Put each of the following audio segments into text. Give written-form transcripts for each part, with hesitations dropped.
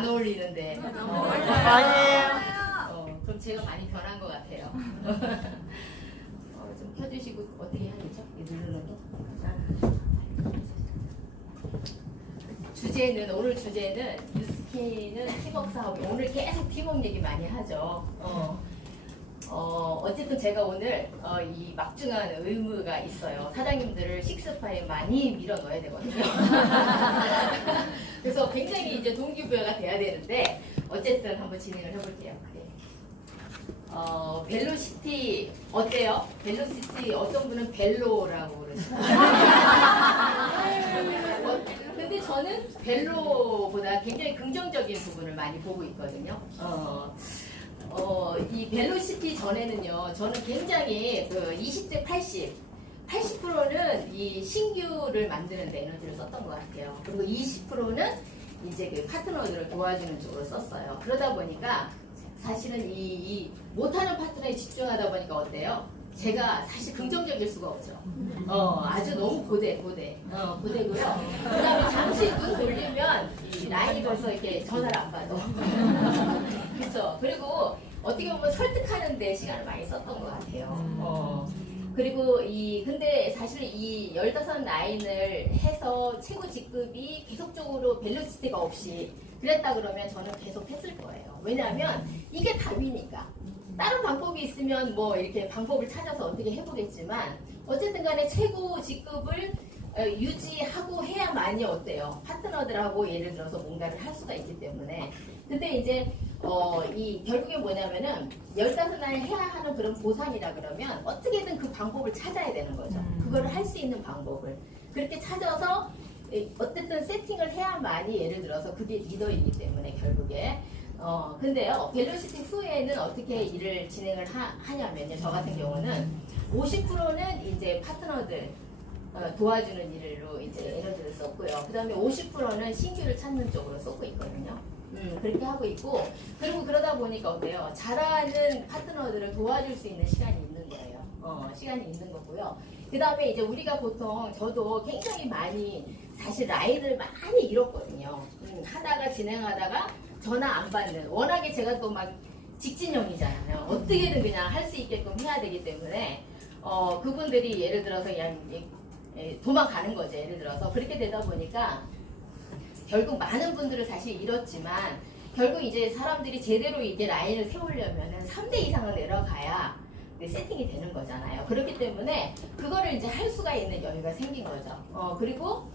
안 어울리는데. 아니에요. 그럼 제가 많이 변한 것 같아요. 좀 켜주시고 어떻게 해야 되죠? 이 누르는 게. 오늘 주제는 뉴스케이는 팀워크 사업. 오늘 계속 팀워크 얘기 많이 하죠. 어쨌든 제가 오늘 이 막중한 의무가 있어요. 사장님들을 식스파에 많이 밀어 넣어야 되거든요. 그래서 굉장히 이제 동기부여가 돼야 되는데 어쨌든 한번 진행을 해볼게요. 네. 벨로시티 어때요? 벨로시티 어떤 분은 벨로라고 그러시나요? 근데 저는 벨로보다 굉장히 긍정적인 부분을 많이 보고 있거든요. 이 벨로시티 전에는요, 저는 굉장히 그 20대 80%는 이 신규를 만드는 데 에너지를 썼던 것 같아요. 그리고 20%는 이제 그 파트너들을 도와주는 쪽으로 썼어요. 그러다 보니까 사실은 이 못하는 파트너에 집중하다 보니까 어때요? 제가 사실 긍정적일 수가 없죠. 아주 너무 고대고요. 그 다음에 잠시 눈 돌리면 이 라인이 벌써 이렇게 전화를 안 받아. 그렇죠. 그리고 어떻게 보면 설득하는데 시간을 많이 썼던 것 같아요. 그리고 근데 사실 이 15 라인을 해서 최고 직급이 계속적으로 밸런시티가 없이 그랬다 그러면 저는 계속 했을 거예요. 왜냐하면 이게 답이니까. 다른 방법이 있으면 뭐 이렇게 방법을 찾아서 어떻게 해보겠지만 어쨌든 간에 최고 직급을 유지하고 해야만이 어때요? 파트너들하고 예를 들어서 뭔가를 할 수가 있기 때문에. 근데 이제 이 결국에 뭐냐면은 15날 해야 하는 그런 보상이라 그러면 어떻게든 그 방법을 찾아야 되는 거죠. 그거를 할 수 있는 방법을. 그렇게 찾아서 어쨌든 세팅을 해야만이 예를 들어서 그게 리더이기 때문에 결국에. 근데요, 밸런시티 후에는 어떻게 일을 진행을 하냐면요. 저 같은 경우는 50%는 이제 파트너들 도와주는 일로 이제 에너지를 썼고요. 그 다음에 50%는 신규를 찾는 쪽으로 쏟고 있거든요. 그렇게 하고 있고, 그리고 그러다 보니까 어때요? 잘하는 파트너들을 도와줄 수 있는 시간이 있는 거예요. 시간이 있는 거고요. 그 다음에 이제 우리가 보통, 저도 굉장히 많이 사실 라인을 많이 잃었거든요. 하다가 진행하다가 전화 안 받는, 워낙에 제가 또 막 직진형이잖아요. 어떻게든 그냥 할 수 있게끔 해야 되기 때문에 그분들이 예를 들어서 그냥 도망가는 거죠. 예를 들어서 그렇게 되다 보니까 결국 많은 분들을 사실 잃었지만 결국 이제 사람들이 제대로 이제 라인을 세우려면은 3대 이상은 내려가야 세팅이 되는 거잖아요. 그렇기 때문에 그거를 이제 할 수가 있는 여유가 생긴 거죠. 그리고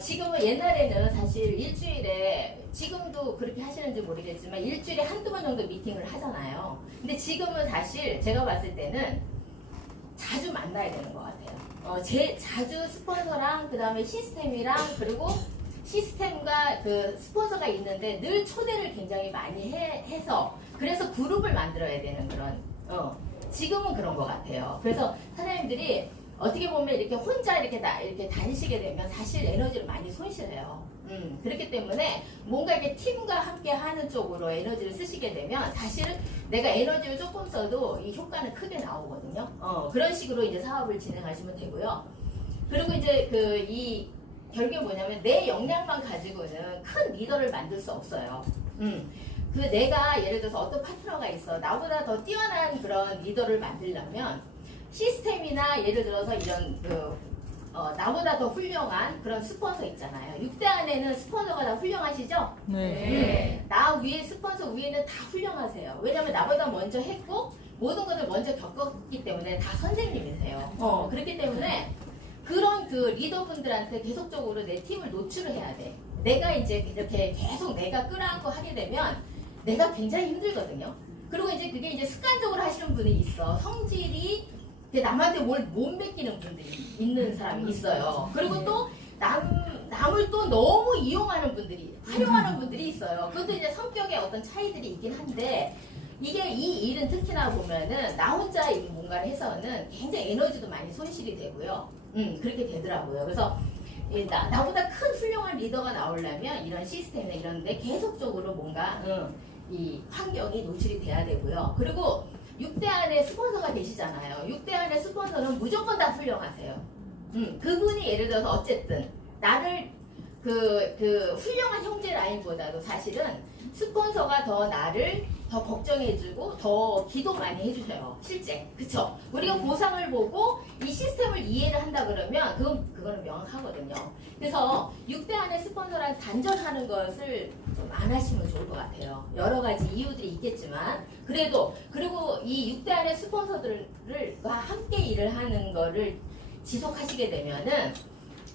지금은 옛날에는 사실 일주일에 지금도 그렇게 하시는지 모르겠지만 일주일에 한두 번 정도 미팅을 하잖아요. 근데 지금은 사실 제가 봤을 때는 자주 만나야 되는 것 같아요. 자주 스폰서랑 그 다음에 시스템이랑 그리고 시스템과 그 스폰서가 있는데 늘 초대를 굉장히 많이 해서 그래서 그룹을 만들어야 되는 그런 지금은 그런 것 같아요. 그래서 사장님들이 어떻게 보면 이렇게 혼자 이렇게 다니시게 되면 사실 에너지를 많이 손실해요. 그렇기 때문에 뭔가 이렇게 팀과 함께 하는 쪽으로 에너지를 쓰시게 되면 사실 내가 에너지를 조금 써도 이 효과는 크게 나오거든요. 그런 식으로 이제 사업을 진행하시면 되고요. 그리고 이제 이 결국에 뭐냐면 내 역량만 가지고는 큰 리더를 만들 수 없어요. 내가 예를 들어서 어떤 파트너가 있어. 나보다 더 뛰어난 그런 리더를 만들려면 시스템이나 예를 들어서 이런 나보다 더 훌륭한 그런 스폰서 있잖아요. 6대 안에는 스폰서가 다 훌륭하시죠? 네. 나 위에 스폰서 위에는 다 훌륭하세요. 왜냐면 나보다 먼저 했고 모든 것을 먼저 겪었기 때문에 다 선생님이세요. 그렇기 때문에 그런 그 리더분들한테 계속적으로 내 팀을 노출을 해야 돼. 내가 이제 이렇게 계속 내가 끌어안고 하게 되면 내가 굉장히 힘들거든요. 그리고 이제 그게 이제 습관적으로 하시는 분이 있어. 성질이 남한테 뭘 못 맡기는 분들이 있는 사람이 있어요. 그리고 또 남을 또 너무 이용하는 분들이, 활용하는 분들이 있어요. 그것도 이제 성격의 어떤 차이들이 있긴 한데 이게 이 일은 특히나 보면은 나 혼자 뭔가를 해서는 굉장히 에너지도 많이 손실이 되고요. 그렇게 되더라고요. 그래서 나보다 큰 훌륭한 리더가 나오려면 이런 시스템이나 이런 데 계속적으로 뭔가 이 환경이 노출이 돼야 되고요. 그리고 6대 안에 스폰서가 되시잖아요. 6대 안에 스폰서는 무조건 다 훌륭하세요. 그분이 예를 들어서 어쨌든 나를 그 훌륭한 형제 라인보다도 사실은 스폰서가 더 나를 더 걱정해주고 더 기도 많이 해주셔요. 실제. 그쵸? 우리가 보상을 보고 이 시스템을 이해를 한다 그러면 그거는 명확하거든요. 그래서 6대 안에 스폰서랑 단절하는 것을 좀 안 하시면 좋을 것 같아요. 여러 가지 이유들이 있겠지만 그래도 그리고 이 6대 안에 스폰서들과 함께 일을 하는 거를 지속하시게 되면은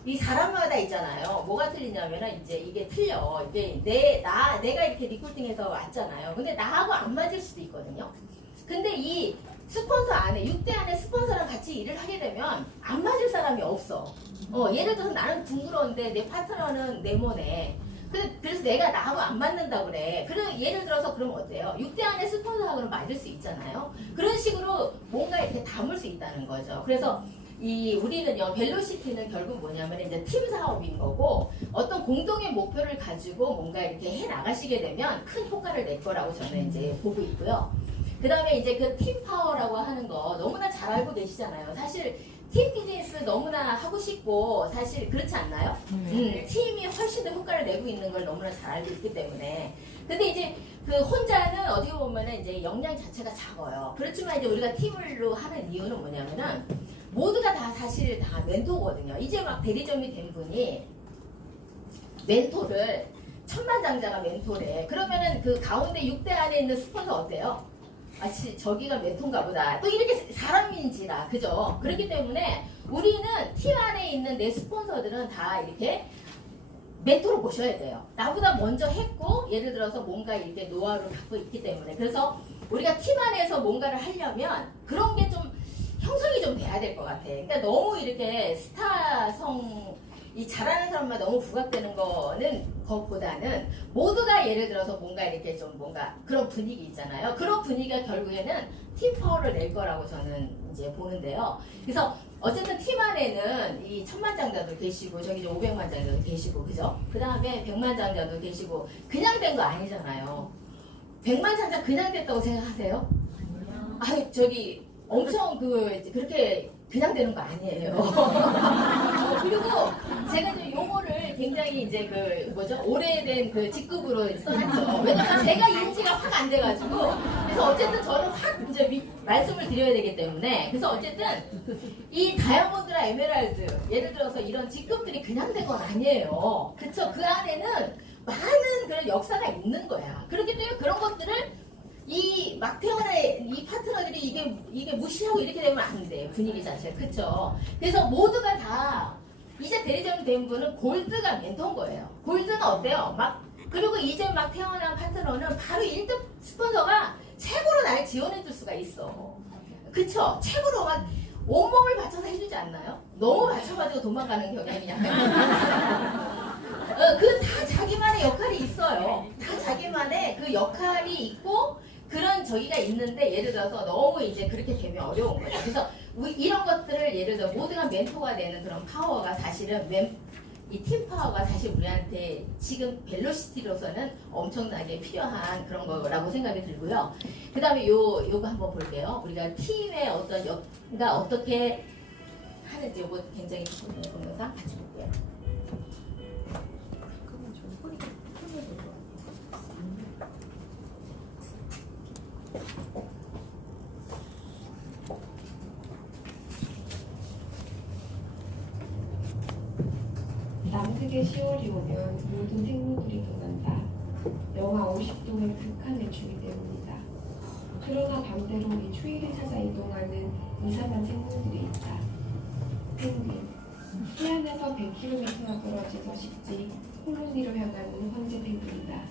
이 사람마다 있잖아요. 뭐가 틀리냐면은 이제 이게 틀려. 이게 내가 이렇게 리크루팅해서 왔잖아요. 근데 나하고 안 맞을 수도 있거든요. 근데 이 스폰서 안에 6대 안에 스폰서랑 같이 일을 하게 되면 안 맞을 사람이 없어. 예를 들어서 나는 둥그러운데 내 파트너는 네모네. 그래서 내가 나하고 안 맞는다 그래. 예를 들어서 그러면 어때요? 6대 안에 스폰서하고는 맞을 수 있잖아요. 그런 식으로 뭔가 이렇게 담을 수 있다는 거죠. 그래서 우리는요, 벨로시티는 결국 뭐냐면 이제 팀 사업인 거고, 어떤 공동의 목표를 가지고 뭔가 이렇게 해 나가시게 되면 큰 효과를 낼 거라고 저는 이제 보고 있고요. 그 다음에 이제 그 팀 파워라고 하는 거 너무나 잘 알고 계시잖아요. 사실 팀 비즈니스 너무나 하고 싶고, 사실 그렇지 않나요? 팀이 훨씬 더 효과를 내고 있는 걸 너무나 잘 알고 있기 때문에. 근데 이제 그 혼자는 어떻게 보면은 이제 역량 자체가 작아요. 그렇지만 이제 우리가 팀으로 하는 이유는 뭐냐면은 모두가 다 사실 다 멘토거든요. 이제 막 대리점이 된 분이 멘토를 천만장자가 멘토래. 그러면은 그 가운데 6대 안에 있는 스폰서 어때요? 저기가 멘토인가 보다. 또 이렇게 사람인지라. 그죠? 그렇기 때문에 우리는 팀 안에 있는 내 스폰서들은 다 이렇게 멘토로 모셔야 돼요. 나보다 먼저 했고, 예를 들어서 뭔가 이렇게 노하우를 갖고 있기 때문에. 그래서 우리가 팀 안에서 뭔가를 하려면 그런 게 좀 형성이 좀 돼야 될 것 같아. 그러니까 너무 이렇게 이 잘하는 사람만 너무 부각되는 것보다는 모두가 예를 들어서 뭔가 이렇게 좀 뭔가 그런 분위기 있잖아요. 그런 분위기가 결국에는 팀 파워를 낼 거라고 저는 이제 보는데요. 그래서 어쨌든 팀 안에는 이 천만장자도 계시고 저기 이제 500만장자도 계시고 그죠? 그 다음에 100만장자도 계시고 그냥 된 거 아니잖아요. 100만장자 그냥 됐다고 생각하세요? 저기 엄청 그렇게 그냥 되는 거 아니에요. 그리고 제가 이제 요거를 굉장히 이제 오래된 직급으로 써놨죠. 왜냐면 제가 인지가 확 안 돼가지고. 그래서 어쨌든 저는 확 이제 말씀을 드려야 되기 때문에. 그래서 어쨌든 이 다이아몬드나 에메랄드, 예를 들어서 이런 직급들이 그냥 된 건 아니에요. 그쵸? 그 안에는 많은 그런 역사가 있는 거야. 그렇기 때문에 그런 것들을 막 태어난 이 파트너들이 이게 무시하고 이렇게 되면 안 돼. 분위기 자체가. 그쵸? 그래서 모두가 다 이제 대리점이 된 분은 골드가 멘토인 거예요. 골드는 어때요? 그리고 이제 막 태어난 파트너는 바로 1등 스폰서가 최고로 날 지원해 줄 수가 있어. 그쵸? 최고로 막 온몸을 바쳐서 해주지 않나요? 너무 바쳐가지고 도망가는 경향이 약간 다 자기만의 역할이 있어요. 다 자기만의 그 역할이 있고 그런 저기가 있는데 예를 들어서 너무 이제 그렇게 되면 어려운 거죠. 그래서 이런 것들을 예를 들어 모두가 멘토가 되는 그런 파워가 사실은 이 팀 파워가 사실 우리한테 지금 벨로시티로서는 엄청나게 필요한 그런 거라고 생각이 들고요. 그 다음에 요거 한번 볼게요. 우리가 팀의 어떤 역가 어떻게 하는지 요거 굉장히 좋은 동영상 같이 볼게요. 남극의 10월이 오면 모든 생물들이 떠난다. 영하 50도의 극한 외출이 때문이다. 그러나 반대로 이 추위를 찾아 이동하는 이상한 생물들이 있다. 펭귄. 해안에서 100km나 떨어진 서식지 콜로니로 향하는 황제 펭귄이다.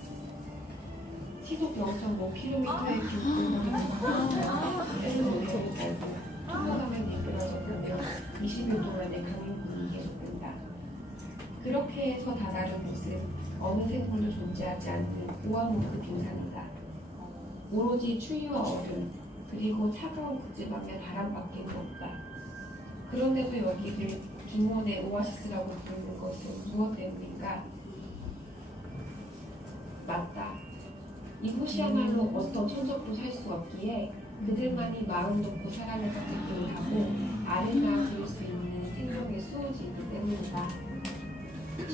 시속 0.5km의 빈곤을 때는 모래를 달고 통과하면 미끄러져 보며 20일 동안의 강행 분위기에 젖는다. 그렇게 해서 다다른 곳은 어느 생물도 존재하지 않는 우아무크 빙산이다. 오로지 추위와 얼음, 그리고 차가운 극지방의 바람밖에 없다. 그런데도 여기를 기몬의 오아시스라고 부르는 것은 무엇 때문인가? 맞다. 이곳이야말로 어떤 천적도 살 수 없기에 그들만이 마음 놓고 살아낼 것들을 하고 아래나 볼 수 있는 생명의 수호지이기 때문이다.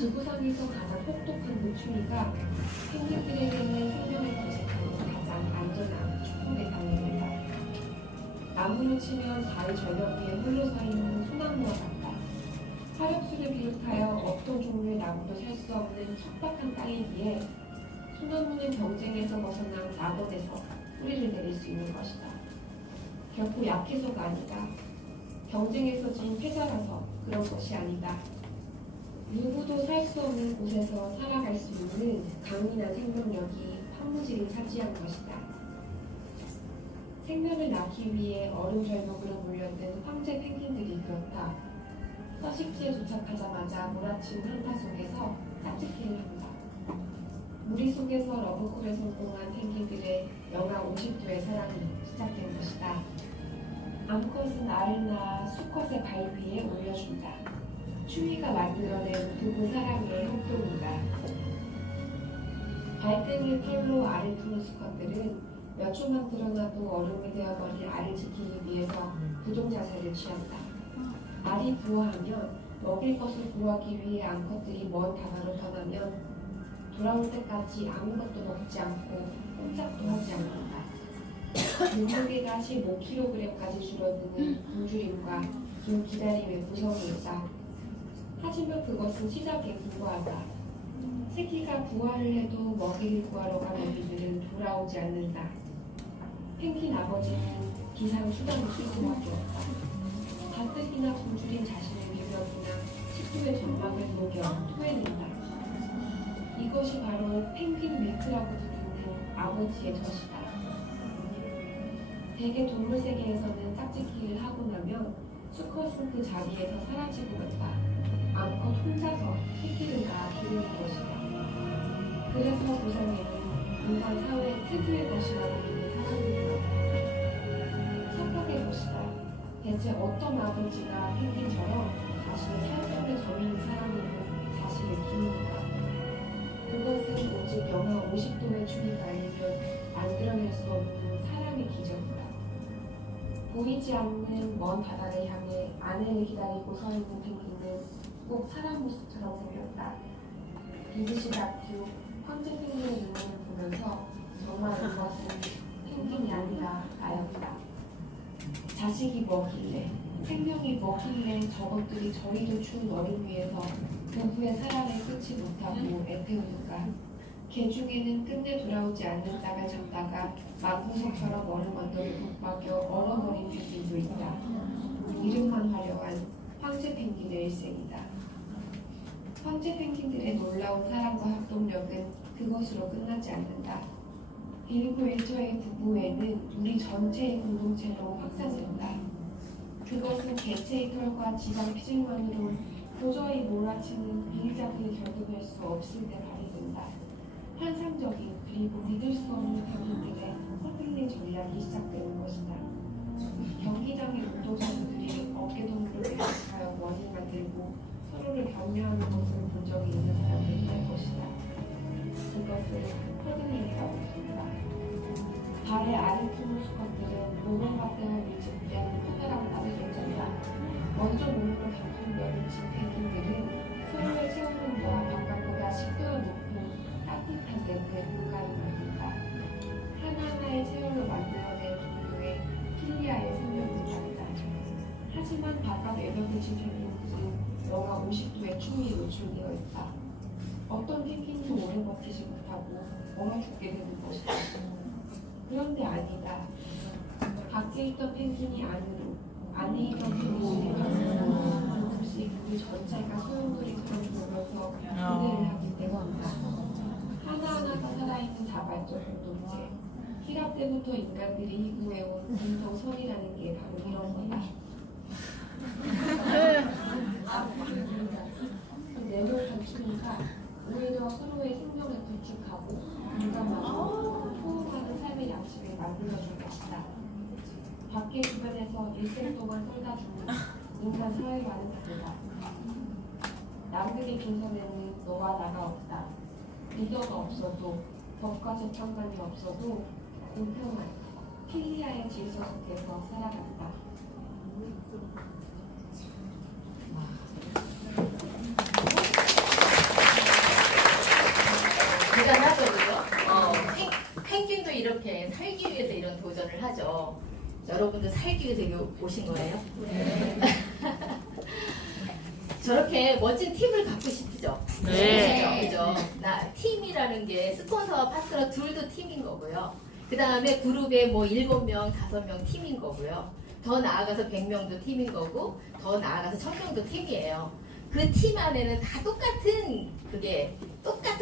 지구상에서 가장 혹독한 그 추위가 펭귄들에게는 생명을 거듭하는 가장 안전한 축복의 땅입니다. 나무로 치면 달 절벽 위에 홀로 서 있는 소나무와 같다. 화력수를 비롯하여 어떤 종류의 나무도 살 수 없는 척박한 땅이기에 소나무는 경쟁에서 벗어난 낙원에서 뿌리를 내릴 수 있는 것이다. 결코 약해서가 아니다. 경쟁에서 진 패자라서 그런 것이 아니다. 누구도 살 수 없는 곳에서 살아갈 수 있는 강인한 생명력이 황무지를 차지한 것이다. 생명을 낳기 위해 얼음 절벽으로 몰려든 황제 펭귄들이 그렇다. 서식지에 도착하자마자 몰아친 한파 속에서 짝짓기를 한다. 무리 속에서 러브콜에 성공한 펭귄들의 영하 50도의 사랑이 시작된 것이다. 암컷은 알을 낳아 수컷의 발 위에 올려준다. 추위가 만들어낸 부부 사랑의 협동이다. 발등에 털로 알을 푸는 수컷들은 몇 초만 드러나도 얼음이 되어버린 알을 지키기 위해서 부동자세를 취한다. 알이 부화하면 먹일 것을 구하기 위해 암컷들이 먼 바다로 떠나면 돌아올 때까지 아무것도 먹지 않고 꼼짝도 하지 않는다. 몸무게가 15kg까지 줄어드는 굶주림과 긴 기다림의 구성이 있다. 하지만 그것은 시작에 불과하다. 새끼가 부화를 해도 먹이를 구하러 간 어미들은 돌아오지 않는다. 펭귄 아버지는 기상 수단을 쓸 수밖에 없다. 가뜩이나 굶주린 자신의 미력이나 식구의 전망을 녹여 토해낸다. 이것이 바로 펭귄 밀크라고 부르는 아버지의 젖이다. 대개 동물 세계에서는 짝짓기를 하고 나면 수컷은 그 자리에서 사라지고 간다. 암컷 혼자서 새끼를 낳아 기르는 것이다. 그래서 고상에는 인간 사회의 특유의 것이라고 믿는 사람들이 많다. 착각의 것이다. 대체 어떤 아버지가 펭귄처럼 자신의 살점에 점인 사람으로 자신을 키우는가? 그것은 오직 영하 50도의 추위가 아니면 만들어낼 수 없는 사람의 기적이다. 보이지 않는 먼 바다를 향해 아내를 기다리고 서 있는 펭귄은 꼭 사람 모습처럼 생겼다. BBC 다큐 황제 펭귄의 눈을 보면서 정말 그것은 펭귄이 아니라 나였다. 자식이 뭐길래, 생명이 뭐길래 저것들이 저리도 추운 얼음 위에서 부부의 사랑을 끊지 못하고 애태우는가. 개 중에는 끝내 돌아오지 않는 땅을 찾다가 망부석처럼 얼음 언덕에 붙박여 얼어버린 펭귄도 있다. 이름만 화려한 황제 펭귄의 일생이다. 황제 펭귄들의 놀라운 사랑과 합동력은 그것으로 끝나지 않는다. 일부 일조의 부부애는 우리 전체의 공동체로 확산된다. 그것은 개체의 털과 지방 피질만으로 도저히 몰아치는 비리잡기를 견뎌낼 수 없을 때 발휘된다. 환상적인 그리고 믿을 수 없는 펭귄들의 서툴린 전략이 시작되는 것이다. 경기장의 운동선수들이 어깨동무를 계속하여 원을 만들고 서로를 격려하는 것을 본 적이 있는 사람들이 할 것이다. 그것을 허들링이라고 부른다. 발에 알을 푸는 수컷들은 모범밭대와 밀집된 커다란 땀을 던진다. 먼저 몸으로 단풍별을 친 펭귄들은 서로의 체온온도와 바깥보다 10도가 높은 따뜻한 내부의 공간을 만든다. 하나하나의 체온을 만들어낸 동료의 킬리아의 생명을 다르다. 하지만 바깥 외벽을 친 펭귄들은 영하 50도의 추위에 노출되어 있다. 어떤 펭귄도 오래 버티지 못하고 얼어 죽게 되는 것이다. 그런데 아니다. 밖에 있던 펭귄이 안에 있던 펭귄이 가서 조금씩 우리 전체가 소용돌이처럼 돌면서 기대를 하기 때문이다. 하나하나가 살아있는 자발적 공동체. 희라 때부터 인간들이 희구해온 공동선이라는 게 바로 이런 거다. 내놓던 추위가 오히려 서로의 생명을 구축하고 공감하고 호흡하는 삶의 양식을 만들어줄 것이다. 밖의 주변에서 일생 동안 살다 죽는 인간 사회와는 다르다. 남극의 빈선에는 너와 나가 없다. 리더가 없어도 법과 재판관이 없어도 공평한 킬리아의 질서 속에서 살아간다. 저렇게 살기 위해서 이런 도전을 하죠. 여러분도 살기 위해서 여기 오신 거예요? 네. 저렇게 멋진 팀을 갖고 싶죠? 네. 그죠? 팀이라는 게 스폰서와 파트너 둘도 팀인 거고요. 그 다음에 그룹에 뭐 7명, 5명 팀인 거고요. 더 나아가서 100명도 팀인 거고, 더 나아가서 1000명도 팀이에요. 그 팀 안에는 다 똑같은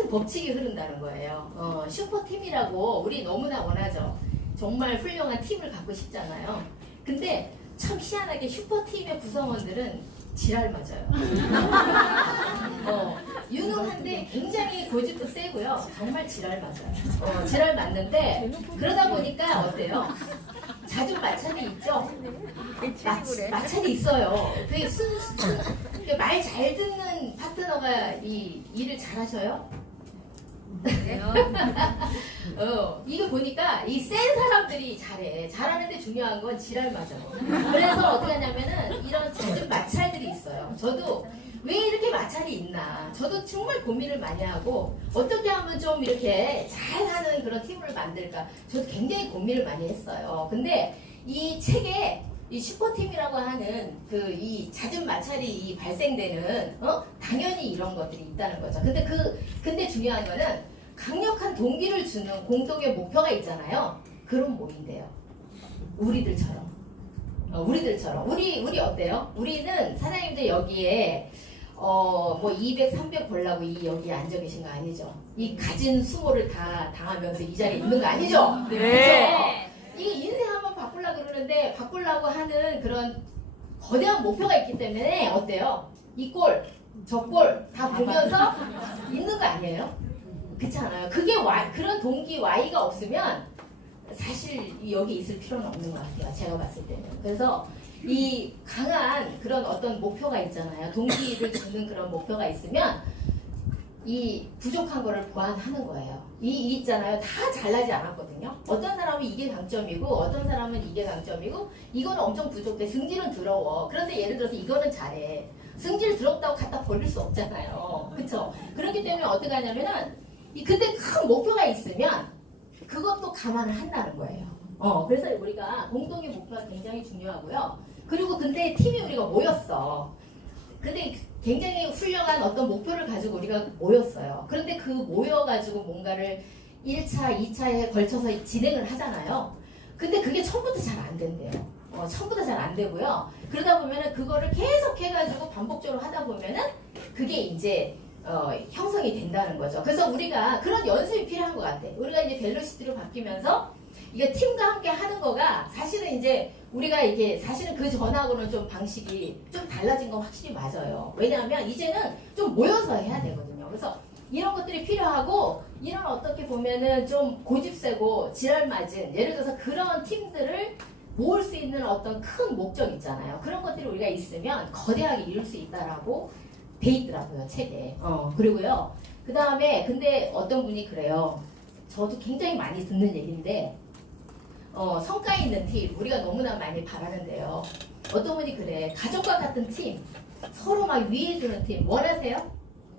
법칙이 흐른다는 거예요. 슈퍼팀이라고 우리 너무나 원하죠. 정말 훌륭한 팀을 갖고 싶잖아요. 근데 참 희한하게 슈퍼팀의 구성원들은 지랄 맞아요. 유능한데 굉장히 고집도 세고요. 정말 지랄 맞아요. 지랄 맞는데 그러다 보니까 어때요? 자주 마찰이 있죠? 마찰이 있어요. 되게 말 잘 듣는 파트너가 이 일을 잘 하셔요? 이거 보니까 이 센 사람들이 잘해. 잘하는데 중요한 건 지랄 맞아. 그래서 어떻게 하냐면은 이런 잦은 마찰들이 있어요. 저도 왜 이렇게 마찰이 있나. 저도 정말 고민을 많이 하고 어떻게 하면 좀 이렇게 잘하는 그런 팀을 만들까. 저도 굉장히 고민을 많이 했어요. 근데 이 책에 이 슈퍼팀이라고 하는 이 잦은 마찰이 발생되는 당연히 이런 것들이 있다는 거죠. 근데 중요한 거는 강력한 동기를 주는 공동의 목표가 있잖아요. 그런 모임인데요. 우리들처럼. 우리 어때요? 우리는 사장님들 여기에 뭐 200, 300 보려고 여기에 앉아 계신 거 아니죠? 이 가진 수모를 다 당하면서 이 자리에 있는 거 아니죠? 네. 그렇죠? 이게 인생 한번 바꾸려고 그러는데 바꾸려고 하는 그런 거대한 목표가 있기 때문에 어때요? 이 꼴, 저 꼴 다 보면서 있는 거 아니에요? 그렇지 않아요? 그런 동기 Y가 없으면 사실 여기 있을 필요는 없는 것 같아요. 제가 봤을 때는. 그래서 이 강한 그런 어떤 목표가 있잖아요. 동기를 주는 그런 목표가 있으면 이 부족한 거를 보완하는 거예요. 이 있잖아요. 다 잘나지 않았거든요. 어떤 사람은 이게 강점이고 어떤 사람은 이게 강점이고 이거는 엄청 부족해. 승질은 더러워. 그런데 예를 들어서 이거는 잘해. 승질 더럽다고 갖다 버릴 수 없잖아요. 그쵸? 그렇기 때문에 어떻게 하냐면은 근데 큰 목표가 있으면 그것도 감안을 한다는 거예요. 그래서 우리가 공동의 목표가 굉장히 중요하고요. 그리고 근데 팀이 우리가 모였어. 근데 굉장히 훌륭한 어떤 목표를 가지고 우리가 모였어요. 그런데 그 모여가지고 뭔가를 1차, 2차에 걸쳐서 진행을 하잖아요. 근데 그게 처음부터 잘 안 된대요. 처음부터 잘 안 되고요. 그러다 보면은 그거를 계속 해가지고 반복적으로 하다 보면은 그게 이제 형성이 된다는 거죠. 그래서 우리가 그런 연습이 필요한 것 같아. 우리가 이제 벨로시티로 바뀌면서 이게 팀과 함께 하는 거가 사실은 이제 우리가 이게 사실은 그 전하고는 좀 방식이 좀 달라진 건 확실히 맞아요. 왜냐하면 이제는 좀 모여서 해야 되거든요. 그래서 이런 것들이 필요하고 이런 어떻게 보면은 좀 고집세고 지랄 맞은 예를 들어서 그런 팀들을 모을 수 있는 어떤 큰 목적 있잖아요. 그런 것들이 우리가 있으면 거대하게 이룰 수 있다라고 돼 있더라고요, 책에. 그리고요. 그 다음에 근데 어떤 분이 그래요. 저도 굉장히 많이 듣는 얘기인데 성과 있는 팀 우리가 너무나 많이 바라는데요. 어떤 분이 그래. 가족과 같은 팀 서로 막 위해주는 팀 원하세요?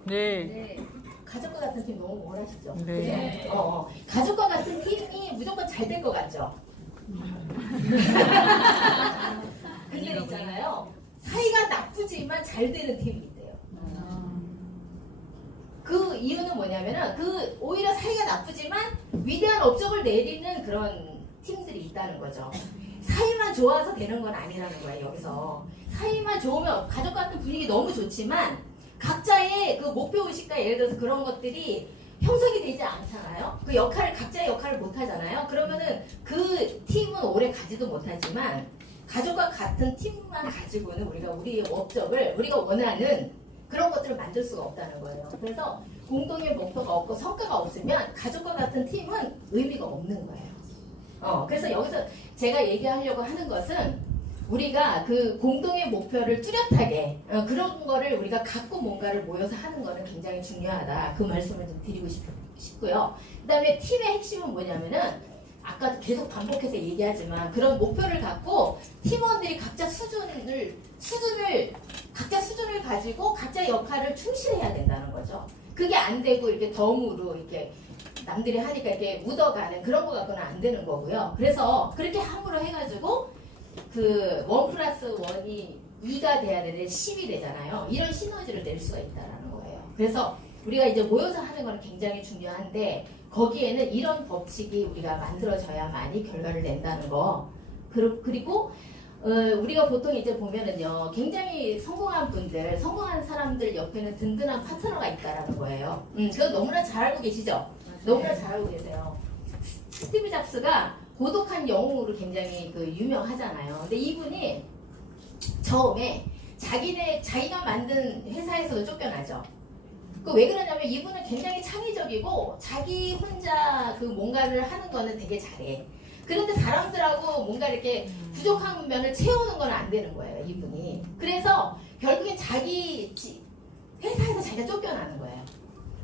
네. 가족과 같은 팀 너무 원하시죠? 네. 그죠? 가족과 같은 팀이 무조건 잘 될 것 같죠? 근데 있잖아요. 사이가 나쁘지만 잘 되는 팀이 있대요. 그 이유는 뭐냐면은 오히려 사이가 나쁘지만 위대한 업적을 내리는 그런 팀들이 있다는 거죠. 사이만 좋아서 되는 건 아니라는 거예요. 여기서 사이만 좋으면 가족 같은 분위기 너무 좋지만 각자의 그 목표 의식과 예를 들어서 그런 것들이 형성이 되지 않잖아요. 그 각자의 역할을 못 하잖아요. 그러면은 그 팀은 오래 가지도 못하지만 가족과 같은 팀만 가지고는 우리의 업적을 우리가 원하는 그런 것들을 만들 수가 없다는 거예요. 그래서 공동의 목표가 없고 성과가 없으면 가족과 같은 팀은 의미가 없는 거예요. 그래서 여기서 제가 얘기하려고 하는 것은 우리가 그 공동의 목표를 뚜렷하게 그런 거를 우리가 갖고 뭔가를 모여서 하는 거는 굉장히 중요하다. 그 말씀을 좀 드리고 싶고요. 그 다음에 팀의 핵심은 뭐냐면은 아까 계속 반복해서 얘기하지만 그런 목표를 갖고 팀원들이 각자 수준을 가지고 각자 역할을 충실해야 된다는 거죠. 그게 안 되고 이렇게 덤으로 이렇게 남들이 하니까 이렇게 묻어가는 그런 거 갖고는 안 되는 거고요. 그래서 그렇게 함부로 해가지고 그 1+1이 2가 돼야 되는데 10이 되잖아요. 이런 시너지를 낼 수가 있다라는 거예요. 그래서 우리가 이제 모여서 하는 거는 굉장히 중요한데 거기에는 이런 법칙이 우리가 만들어져야만이 결과를 낸다는 거. 그리고 우리가 보통 이제 보면은요, 굉장히 성공한 분들, 성공한 사람들 옆에는 든든한 파트너가 있다라는 거예요. 그거 너무나 잘 알고 계시죠? 너무나 잘 알고 계세요. 스티브 잡스가 고독한 영웅으로 굉장히 그 유명하잖아요. 근데 이분이 처음에 자기가 만든 회사에서도 쫓겨나죠. 그 왜 그러냐면 이분은 굉장히 창의적이고 자기 혼자 그 뭔가를 하는 거는 되게 잘해. 그런데 사람들하고 뭔가 이렇게 부족한 면을 채우는 건 안 되는 거예요, 이분이. 그래서 결국엔 자기 회사에서 자기가 쫓겨나는 거예요.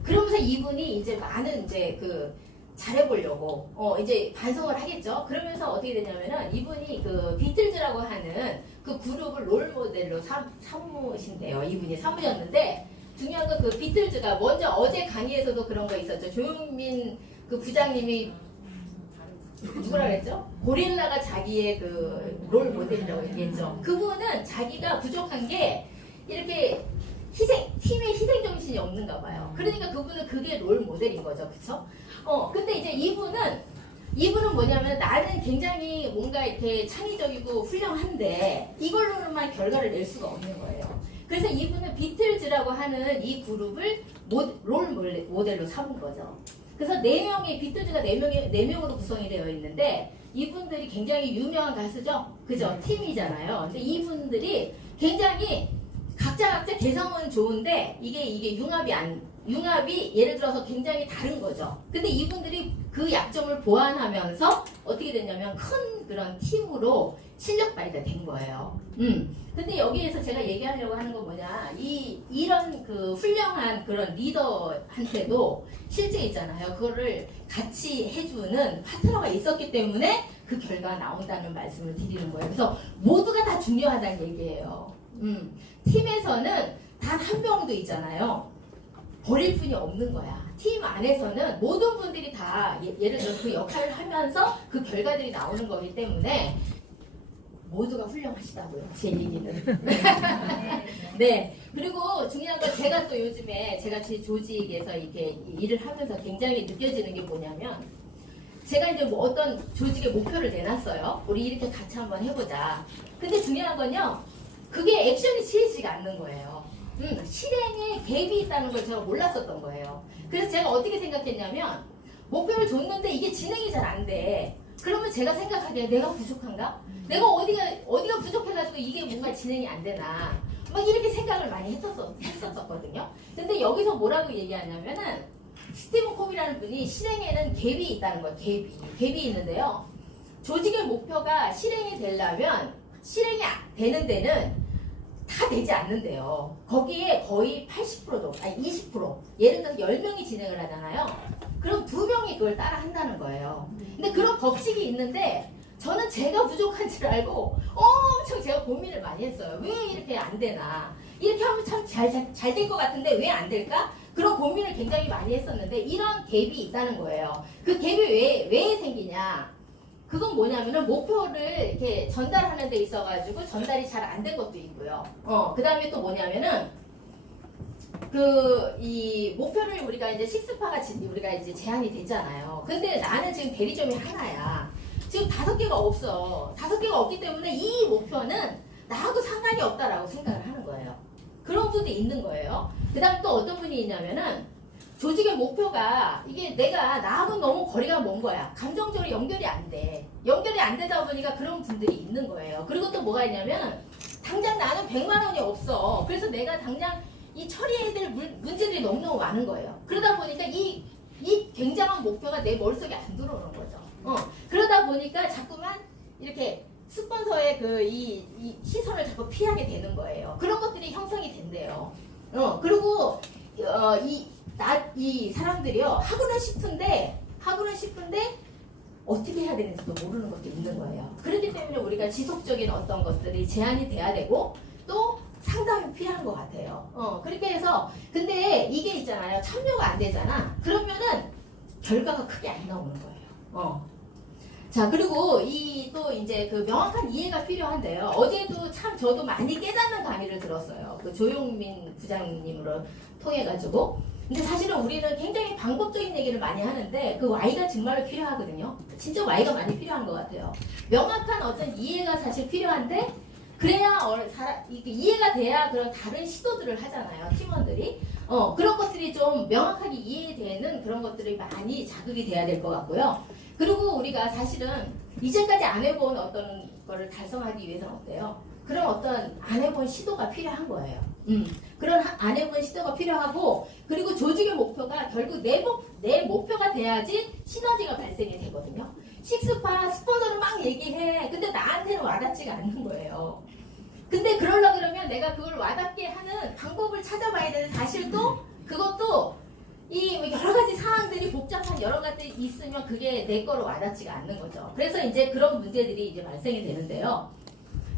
그러면서 이분이 이제 많은 이제 그 잘해보려고 이제 반성을 하겠죠. 그러면서 어떻게 되냐면은 이분이 그 비틀즈라고 하는 그 그룹을 롤 모델로 삼으신대요. 이분이 삼으셨는데 중요한 건 그 비틀즈가 먼저 어제 강의에서도 그런 거 있었죠. 조용민 그 부장님이 누구라 그랬죠? 고릴라가 자기의 그 롤 모델이라고 얘기했죠. 그분은 자기가 부족한 게 이렇게 팀의 희생 정신이 없는가 봐요. 그러니까 그분은 그게 롤 모델인 거죠. 그쵸? 근데 이제 이분은 뭐냐면 나는 굉장히 뭔가 이렇게 창의적이고 훌륭한데 이걸로만 결과를 낼 수가 없는 거예요. 그래서 이분은 비틀즈라고 하는 이 그룹을 롤 모델로 삼은 거죠. 그래서 4명의 비틀즈가 4명으로 구성이 되어 있는데 이분들이 굉장히 유명한 가수죠. 그죠? 팀이잖아요. 근데 이분들이 굉장히 각자 개성은 좋은데 이게 융합이 예를 들어서 굉장히 다른 거죠. 근데 이분들이 그 약점을 보완하면서 어떻게 됐냐면 큰 그런 팀으로 실력 발휘가 된 거예요. 근데 여기에서 제가 얘기하려고 하는 건 뭐냐, 이런 그 훌륭한 그런 리더한테도 실제 있잖아요. 그거를 같이 해주는 파트너가 있었기 때문에 그 결과가 나온다는 말씀을 드리는 거예요. 그래서 모두가 다 중요하다는 얘기예요. 팀에서는 단 한 명도 있잖아요. 버릴 분이 없는 거야. 팀 안에서는 모든 분들이 다 예를 들어 그 역할을 하면서 그 결과들이 나오는 거기 때문에 모두가 훌륭하시다고요. 제 얘기는. 네. 그리고 중요한 건 제가 또 요즘에 제가 제 조직에서 이렇게 일을 하면서 굉장히 느껴지는 게 뭐냐면 제가 이제 뭐 어떤 조직의 목표를 내놨어요. 우리 이렇게 같이 한번 해보자. 근데 중요한 건요. 그게 액션이 치이지가 않는 거예요. 실행에 갭이 있다는 걸 제가 몰랐었던 거예요. 그래서 제가 어떻게 생각했냐면 목표를 줬는데 이게 진행이 잘 안 돼. 그러면 제가 생각하기에 내가 부족한가? 내가 어디가 부족해가지고 이게 뭔가 진행이 안 되나? 막 이렇게 생각을 많이 했었거든요. 근데 여기서 뭐라고 얘기하냐면은 스티븐 콥이라는 분이 실행에는 갭이 있다는 거예요. 갭이 있는데요. 조직의 목표가 실행이 되려면 실행이 되는 데는 다 되지 않는데요. 거기에 거의 80%도, 아니 20%. 예를 들어서 10명이 진행을 하잖아요. 그럼 2명이 그걸 따라 한다는 거예요. 근데 그런 법칙이 있는데 저는 제가 부족한 줄 알고 엄청 제가 고민을 많이 했어요. 왜 이렇게 안 되나. 이렇게 하면 참 잘 될 것 같은데 왜 안 될까? 그런 고민을 굉장히 많이 했었는데 이런 갭이 있다는 거예요. 그 갭이 왜 생기냐. 그건 뭐냐면은 목표를 이렇게 전달하는 데 있어가지고 전달이 잘 안 된 것도 있고요. 그 다음에 또 뭐냐면은 이 목표를 우리가 이제 식스파가 우리가 이제 제한이 되잖아요. 근데 나는 지금 대리점이 하나야. 지금 5개가 없어. 5개가 없기 때문에 이 목표는 나하고 상관이 없다라고 생각을 하는 거예요. 그런 분도 있는 거예요. 그 다음 또 어떤 분이 있냐면은 조직의 목표가 이게 나하고 너무 거리가 먼 거야. 감정적으로 연결이 안 돼. 연결이 안 되다 보니까 그런 분들이 있는 거예요. 그리고 또 뭐가 있냐면 당장 나는 100만 원이 없어. 그래서 내가 당장 이 처리해야 될 문제들이 너무너무 많은 거예요. 그러다 보니까 이 굉장한 목표가 내 머릿속에 안 들어오는 거죠. 그러다 보니까 자꾸만 이렇게 스폰서의 이 시선을 자꾸 피하게 되는 거예요. 그런 것들이 형성이 된대요. 그리고 이 사람들이요 하고는 싶은데 어떻게 해야 되는지도 모르는 것도 있는 거예요. 그렇기 때문에 우리가 지속적인 어떤 것들이 제한이 돼야 되고 또 상당히 필요한 것 같아요. 그렇게 해서 근데 이게 있잖아요. 참여가 안 되잖아. 그러면은 결과가 크게 안 나오는 거예요. 자, 그리고 또 이제 그 명확한 이해가 필요한데요. 어제도 참 저도 많이 깨닫는 강의를 들었어요. 그 조용민 부장님으로 통해가지고. 근데 사실은 우리는 굉장히 방법적인 얘기를 많이 하는데 그 Y가 정말로 필요하거든요. 진짜 Y가 많이 필요한 것 같아요. 명확한 어떤 이해가 사실 필요한데 그래야 이해가 돼야 그런 다른 시도들을 하잖아요. 팀원들이. 그런 것들이 좀 명확하게 이해되는 그런 것들이 많이 자극이 돼야 될 것 같고요. 그리고 우리가 사실은 이제까지 안 해본 어떤 거를 달성하기 위해서는 어때요? 그런 어떤 안 해본 시도가 필요한 거예요. 그런 안 해본 시도가 필요하고 그리고 조직의 목표가 결국 내 목표가 돼야지 시너지가 발생이 되거든요. 식스파 스폰서는 막 얘기해. 근데 나한테는 와닿지가 않는 거예요. 근데 그러려고 그러면 내가 그걸 와닿게 하는 방법을 찾아봐야 되는 사실도 그것도 이 여러 가지 상황들이 복잡한 여러 가지 있으면 그게 내 거로 와닿지가 않는 거죠. 그래서 이제 그런 문제들이 이제 발생이 되는데요.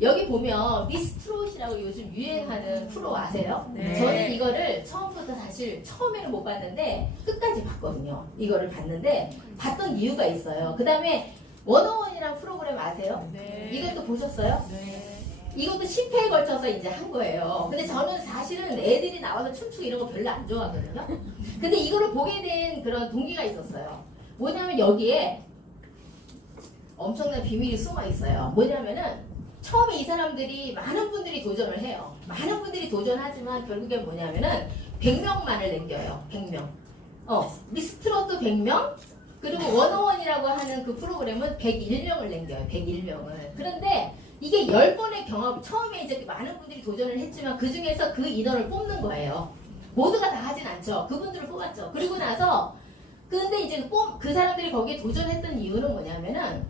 여기 보면 미스트롯이라고 요즘 유행하는 프로 아세요? 네. 저는 이거를 처음부터 사실 처음에는 못 봤는데 끝까지 봤거든요. 이거를 봤는데 봤던 이유가 있어요. 그 다음에 원어원이라는 프로그램 아세요? 네. 이것도 보셨어요? 네. 이것도 10회에 걸쳐서 이제 한 거예요. 근데 저는 사실은 애들이 나와서 춤추고 이런 거 별로 안 좋아하거든요. 근데 이거를 보게 된 그런 동기가 있었어요. 뭐냐면 여기에 엄청난 비밀이 숨어 있어요. 뭐냐면은 처음에 이 사람들이 많은 분들이 도전을 해요. 많은 분들이 도전하지만 결국엔 뭐냐면은 100명만을 남겨요. 100명. 미스트롯도 100명, 그리고 원어원이라고 하는 그 프로그램은 101명을 남겨요. 101명을. 그런데 이게 10번의 경험, 처음에 이제 많은 분들이 도전을 했지만 그 중에서 그 인원을 뽑는 거예요. 모두가 다 하진 않죠. 그분들을 뽑았죠. 그리고 나서, 근데 이제 그 사람들이 거기에 도전했던 이유는 뭐냐면은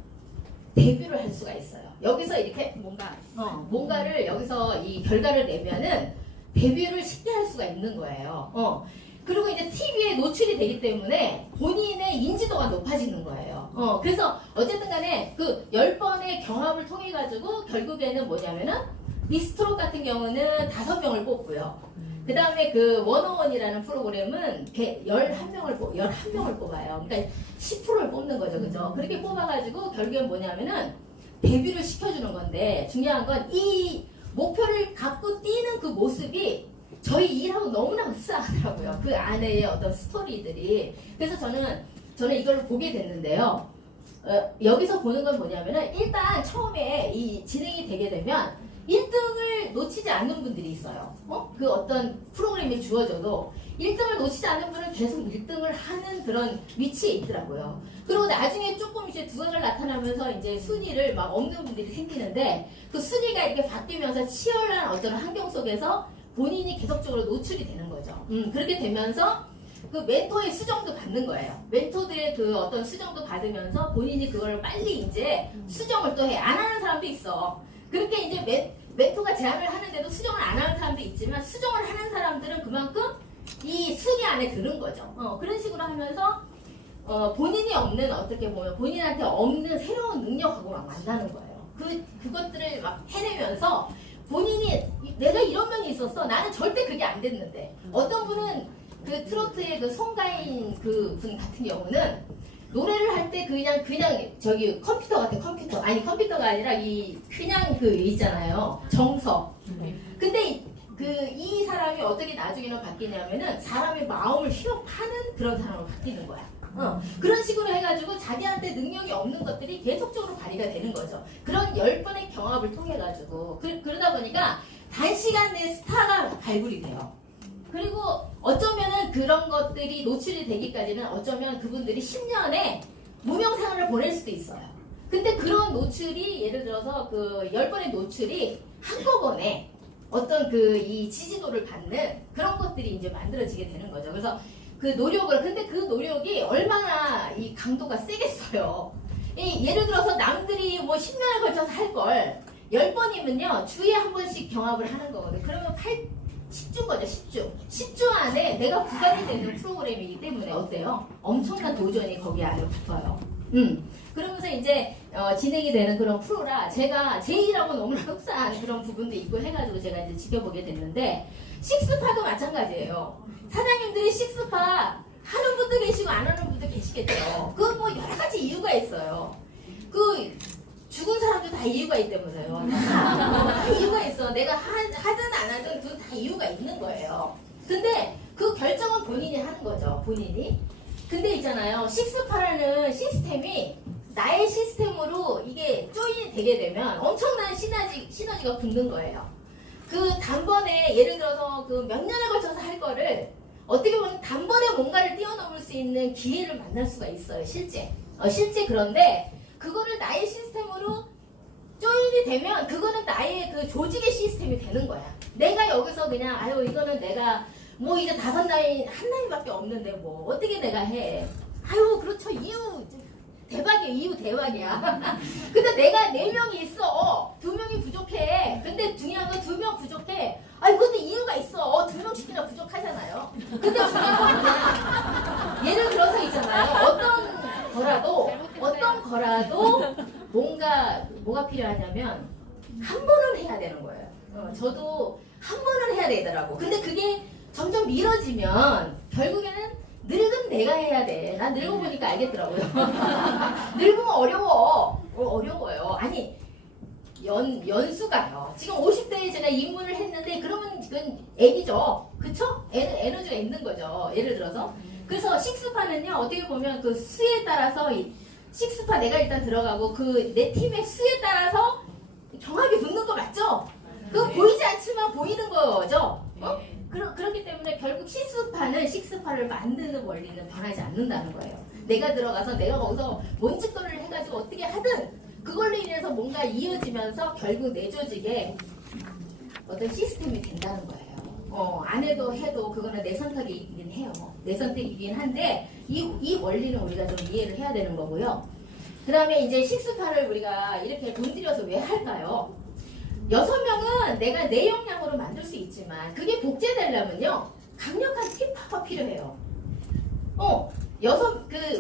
데뷔를 할 수가 있어요. 여기서 이렇게 뭔가를 여기서 이 결과를 내면은 데뷔를 쉽게 할 수가 있는 거예요. 그리고 이제 TV에 노출이 되기 때문에 본인의 인지도가 높아지는 거예요. 그래서 어쨌든 간에 그 10번의 경험을 통해 가지고 결국에는 뭐냐면은 미스트롯 같은 경우는 5명을 뽑고요. 그 다음에 그 원어원이라는 프로그램은 11명을 뽑아요. 그러니까 10%를 뽑는 거죠. 그죠? 그렇게 뽑아가지고 결국엔 뭐냐면은 데뷔를 시켜주는 건데 중요한 건 이 목표를 갖고 뛰는 그 모습이 저희 일하고 너무나 흡사하더라고요. 그 안에의 어떤 스토리들이. 그래서 저는 이걸 보게 됐는데요. 여기서 보는 건 뭐냐면은 일단 처음에 이 진행이 되게 되면 1등을 놓치지 않는 분들이 있어요. 그 어떤 프로그램이 주어져도 1등을 놓치지 않는 분은 계속 1등을 하는 그런 위치에 있더라고요. 그리고 나중에 조금 이제 두각을 나타나면서 이제 순위를 막 없는 분들이 생기는데 그 순위가 이렇게 바뀌면서 치열한 어떤 환경 속에서 본인이 계속적으로 노출이 되는 거죠. 그렇게 되면서 그 멘토의 수정도 받는 거예요. 멘토들의 그 어떤 수정도 받으면서 본인이 그걸 빨리 이제 수정을 또 해. 안 하는 사람도 있어. 그렇게 이제 멘토가 제안을 하는데도 수정을 안 하는 사람도 있지만 수정을 하는 사람들은 그만큼 이 순위 안에 드는 거죠. 그런 식으로 하면서 본인이 없는 어떻게 보면 본인한테 없는 새로운 능력하고 막 만나는 거예요. 그것들을 막 해내면서 본인이 내가 이런 면이 있었어. 나는 절대 그게 안 됐는데. 어떤 분은 그 트로트의 그 송가인 그 분 같은 경우는 노래를 할 때 그냥 저기 컴퓨터 같아. 컴퓨터. 아니 컴퓨터가 아니라 그냥 그 있잖아요. 정서. 근데 이 사람이 어떻게 나중에는 바뀌냐면은 사람의 마음을 휘어파는 그런 사람으로 바뀌는 거야. 그런 식으로 해가지고 자기한테 능력이 없는 것들이 계속적으로 발휘가 되는 거죠. 그런 10번의 경험을 통해가지고 그러다 보니까 단시간 내에 스타가 발굴이 돼요. 그리고 어쩌면은 그런 것들이 노출이 되기까지는 어쩌면 그분들이 10년에 무명생활을 보낼 수도 있어요. 근데 그런 노출이 예를 들어서 그 10번의 노출이 한꺼번에 어떤 이 지지도를 받는 그런 것들이 이제 만들어지게 되는 거죠. 그래서 그 노력을, 근데 그 노력이 얼마나 이 강도가 세겠어요. 예를 들어서 남들이 뭐 10년에 걸쳐서 할 걸 10번이면요, 주에 한 번씩 경합을 하는 거거든요. 그러면 10주인 거죠, 10주. 10주 안에 내가 부각이 되는 프로그램이기 때문에 어때요? 엄청난 도전이 거기 안에 붙어요. 그러면서 이제 진행이 되는 그런 프로라 제가 제 일하고 너무나 흡사한 그런 부분도 있고 해가지고 제가 이제 지켜보게 됐는데 식스파도 마찬가지예요. 사장님들이 식스파 하는 분도 계시고 안 하는 분도 계시겠죠. 그 뭐 여러 가지 이유가 있어요. 그 죽은 사람도 다 이유가 있다면서요. 다 이유가 있어. 내가 하든 안 하든 그 다 이유가 있는 거예요. 근데 그 결정은 본인이 하는 거죠. 본인이. 근데 있잖아요. 식스파라는 시스템이 나의 시스템으로 이게 조인이 되게 되면 엄청난 시너지가 붙는 거예요. 그 단번에 예를 들어서 그 몇 년에 걸쳐서 할 거를 어떻게 보면 단번에 뭔가를 뛰어넘을 수 있는 기회를 만날 수가 있어요. 실제. 실제 그런데 그거를 나의 시스템으로 조인이 되면 그거는 나의 그 조직의 시스템이 되는 거야. 내가 여기서 그냥 아유 이거는 내가 뭐 이제 5라인 한 라인밖에 없는데 뭐 어떻게 내가 해. 아유 그렇죠. 이유 대박이야. 이유 대박이야. 근데 내가 4명이 있어. 2명이 부족해. 근데 중요한 건 2명 부족해. 아니 그것도 이유가 있어. 2명씩이나 부족하잖아요. 근데 중요한 건 뭐냐. 예를 들어서 있잖아요. 어떤 거라도 뭐가 필요하냐면 한 번은 해야 되는 거예요. 저도 한 번은 해야 되더라고. 근데 그게 점점 미뤄지면 결국에는 늙은 내가 해야 돼. 난 늙어보니까 알겠더라고요. 늙으면 어려워요. 아니 연수가요. 지금 50대에 제가 입문을 했는데 그러면 지금 애기죠. 그쵸? 에너지가 있는 거죠. 예를 들어서. 그래서 식스파는요. 어떻게 보면 그 수에 따라서 식스파 내가 일단 들어가고 그 내 팀의 수에 따라서 정확히 붙는 거 맞죠? 그거 보이지 않지만 보이는 거죠. 그렇기 때문에 결국 식스파를 만드는 원리는 변하지 않는다는 거예요. 내가 들어가서 내가 거기서 뭔짓거리를 해가지고 어떻게 하든 그걸로 인해서 뭔가 이어지면서 결국 내 조직에 어떤 시스템이 된다는 거예요. 안 해도 그거는 내 선택이긴 해요. 내 선택이긴 한데 이 원리는 우리가 좀 이해를 해야 되는 거고요. 그 다음에 이제 식스파를 우리가 이렇게 돈 들여서 왜 할까요? 6명은 내가 내 역량으로 만들 수 있지만 그게 복제되려면요 강력한 팀파가 필요해요.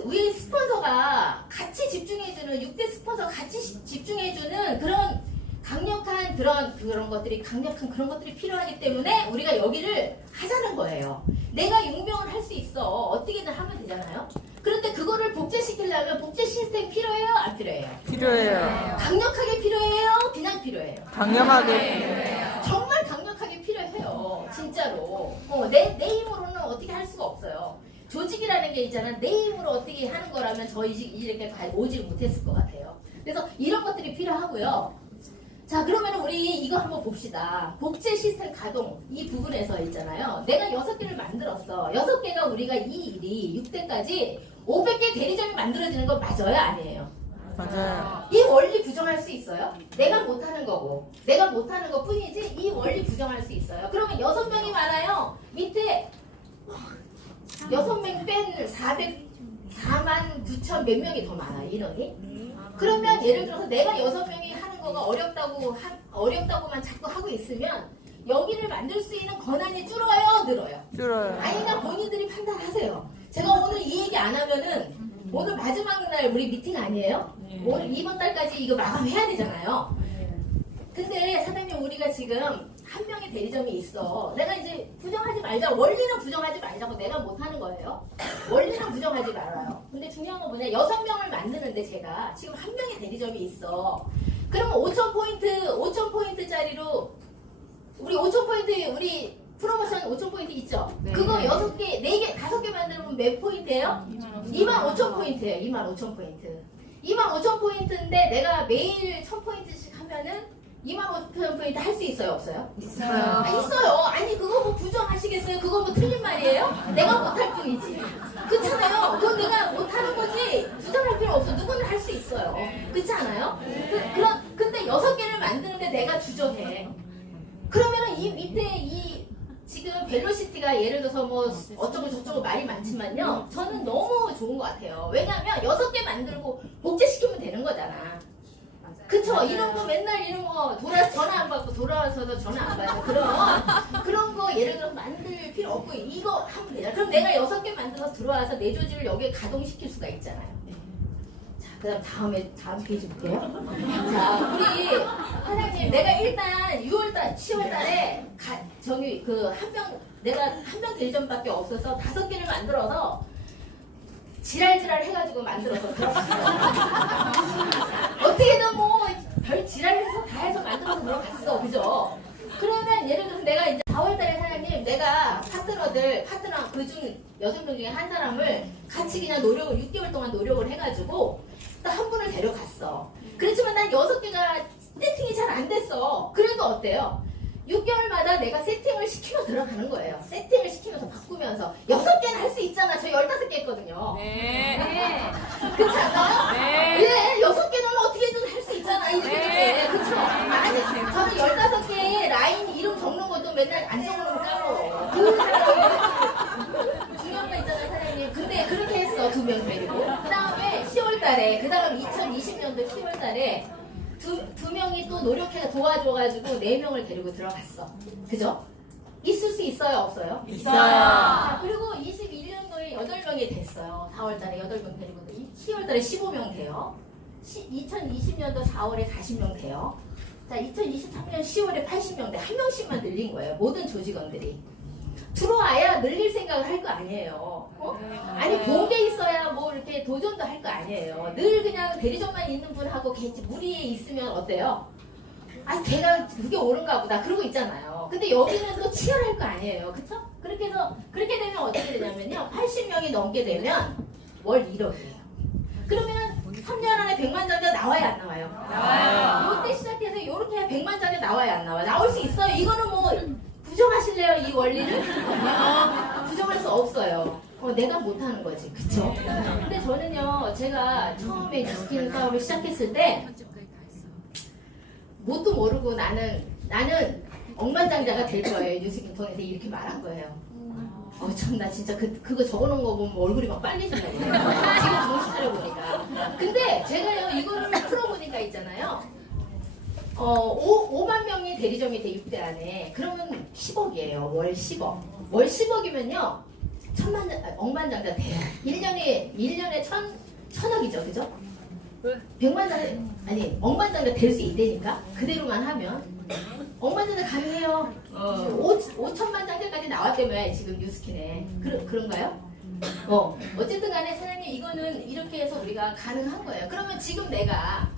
우리 스폰서가 같이 집중해주는 6대 스폰서 같이 집중해주는 그런 강력한 그런 것들이 필요하기 때문에 우리가 여기를 하자는 거예요. 내가 6명을 할 수 있어. 어떻게든 하면 되잖아요. 그런데 그거를 복제시키려면 복제 시스템 필요해요? 안 필요해요? 필요해요. 강력하게 필요해요? 그냥 필요해요? 강력하게. 정말 강력하게 필요해요. 진짜로. 내 힘으로는 어떻게 할 수가 없어요. 조직이라는 게 있잖아. 내 힘으로 어떻게 하는 거라면 저희 이렇게 오질 못했을 것 같아요. 그래서 이런 것들이 필요하고요. 자, 그러면 우리 이거 한번 봅시다. 복제 시스템 가동 이 부분에서 있잖아요. 내가 6개를 만들었어. 6개가 우리가 이 일이 6대까지 500개 대리점이 만들어지는 거 맞아요? 아니에요? 맞아요. 이 원리 부정할 수 있어요? 내가 못하는 거고 내가 못하는 것 뿐이지 이 원리 부정할 수 있어요. 그러면 6명이 많아요. 밑에 6명 뺀 4만 9천 몇 명이 더 많아요. 인원이. 그러면 예를 들어서 내가 6명이 하는 거가 어렵다고만 자꾸 하고 있으면 여기를 만들 수 있는 권한이 줄어요? 늘어요? 줄어요. 아니 그냥 본인들이 판단하세요. 제가 오늘 이 얘기 안 하면은 오늘 마지막 날 우리 미팅 아니에요? 오늘 이번 달까지 이거 마감해야 되잖아요. 근데 사장님 우리가 지금 한 명의 대리점이 있어. 내가 이제 부정하지 말자. 원리는 부정하지 말자고 내가 못하는 거예요. 원리는 부정하지 말아요. 근데 중요한 건 뭐냐. 6명을 만드는데 제가 지금 한 명의 대리점이 있어. 그러면 5,000포인트짜리로 우리 5,000포인트 우리 프로모션 5,000포인트 있죠? 네. 그거 6개, 4개, 5개 만들면 몇 포인트예요? 25,000포인트예요. 25,000포인트. 25,000포인트인데 내가 매일 1,000포인트씩 하면은 25,000포인트 할 수 있어요? 없어요? 있어요. 있어요. 아니 그거 뭐 부정하시겠어요? 그거 뭐 틀린 말이에요? 내가 못할 뿐이지. 그렇잖아요. 그건 내가 못하는 거지 부정할 필요 없어. 누구는 할 수 있어요. 그렇지 않아요? 근데 6개를 만드는데 내가 주저해. 그러면은 이 밑에 지금 벨로시티가 예를 들어서 뭐 어쩌고 저쩌고 말이 많지만요. 저는 너무 좋은 것 같아요. 왜냐하면 6개 만들고 복제시키면 되는 거잖아. 그쵸? 이런 거 맨날 이런 거 전화 안 받고 돌아와서도 전화 안 받고 그런 거 예를 들어 만들 필요 없고 이거 하면 되잖아. 그럼 내가 6개 만들어서 들어와서 내 조직을 여기에 가동시킬 수가 있잖아요. 자, 그 다음 페이지 볼게요. 자, 우리 사장님 내가 일단 10월달에 내가 한 명 대리점밖에 없어서 5개를 만들어서 지랄지랄 해가지고 만들어서 들어갔어요. 어떻게든 뭐 별 지랄해서 다 해서 만들어서 들어갔어. 그죠? 그러면 예를 들어서 내가 이제 4월달에 사장님 내가 파트너 그중 6명 중에 한 사람을 같이 그냥 6개월 동안 노력을 해가지고 딱 한 분을 데려갔어. 그렇지만 난 6개가 세팅이 잘 안 됐어. 그래도 어때요? 6개월마다 내가 세팅을 시키며 들어가는 거예요. 세팅을 시키면서 바꾸면서 6개는 할 수 있잖아. 저 15개 했거든요. 네. 그렇지 않아요? 네. 예, 6개는 어떻게든 할 수 있잖아. 이렇게. 그쵸? 아니, 저는 15개의 라인 이름 적는 것도 맨날 안 적어놓으면 까먹어. 중요한 거 있잖아요, 사장님. 근데 그렇게 했어, 2명 데리고. 그 다음에 10월달에, 그 다음 2020년도 10월달에 두 명이 또 노력해서 도와줘가지고 4명을 데리고 들어갔어. 그죠? 있을 수 있어요, 없어요? 있어요. 자, 그리고 21년도에 8명이 됐어요. 4월달에 8명 데리고 10월달에 15명 돼요. 2020년도 4월에 40명 돼요. 자, 2023년 10월에 80명 돼. 한 명씩만 늘린 거예요. 모든 조직원들이. 들어와야 늘릴 생각을 할 거 아니에요. 아니 공개 있어야 뭐 이렇게 도전도 할 거 아니에요. 늘 그냥 대리점만 있는 분하고 무리에 있으면 어때요? 아 걔가 그게 옳은가 보다 그러고 있잖아요. 근데 여기는 또 치열할 거 아니에요. 그쵸? 그렇게 되면 어떻게 되냐면요. 80명이 넘게 되면 월 1억이에요. 그러면 3년 안에 100만 자리가 나와야 안 나와요? 나와요. 이때 시작해서 이렇게 해야 100만 자리 나와야 안 나와요? 나올 수 있어요. 이거는 뭐 부정하실래요? 이 원리를? 부정할 수 없어요. 내가 못하는 거지. 그쵸? 근데 저는요, 제가 처음에 뉴스킨 사업을 시작했을 때, 뭣도 모르고 나는 억만장자가 될 거예요. 뉴스킨 통해서 이렇게 말한 거예요. 참, 나 진짜 그거 적어놓은 거 보면 얼굴이 막 빨개지려고 그래요. 지금 정신 차려보니까. 근데 제가요, 이거를 풀어보니까 있잖아요. 5만 명이 대리점이 돼 6대 안에 그러면 10억이에요. 월 10억. 월 10억이면요. 억만장자 돼요. 1년에 1,000억이죠. 그죠? 100만장자 아니 억만장자 될 수 있다니까. 그대로만 하면 억만장자 가능해요. 5천만 장자까지 나왔다며 지금 뉴스킨에. 그런가요? 어쨌든 간에 사장님 이거는 이렇게 해서 우리가 가능한 거예요. 그러면 지금 내가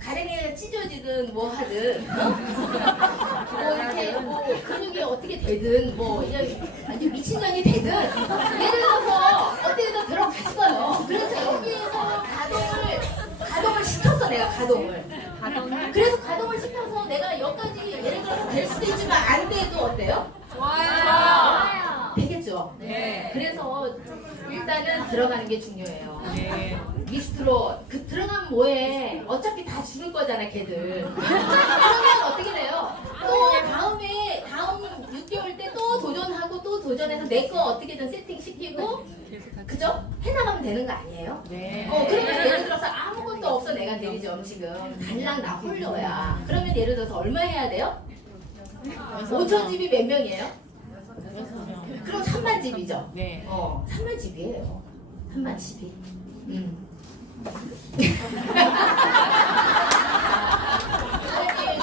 가랭이가 찢어지든 뭐 하든 뭐 이렇게 뭐 근육이 어떻게 되든 뭐 완전 미친년이 되든 예를 들어서 어떻게든 들어갔어요. 그래서 여기에서 가동을 시켰어. 내가 가동을 그래서 가동을 시켜서 내가 여기까지 예를 들어서 될 수도 있지만 안 돼도 어때요? 좋아요. 되겠죠? 네. 그래서 일단은 들어가는 게 중요해요. 네. 미스트로 들어가면 뭐해? 어차피 다 죽을 거잖아, 걔들. 그러면 어떻게 돼요? 또 다음 6개월 때 또 도전하고 또 도전해서 내 거 어떻게든 세팅시키고 그죠? 해나가면 되는 거 아니에요? 네. 그러면 예를 들어서 아무것도 없어 내가 대리점 지금 달랑 나 홀려야. 그러면 예를 들어서 얼마 해야 돼요? 5천 집이 몇 명이에요? 그럼 3만 집이죠? 네. 3만 집이에요. 3만 집이.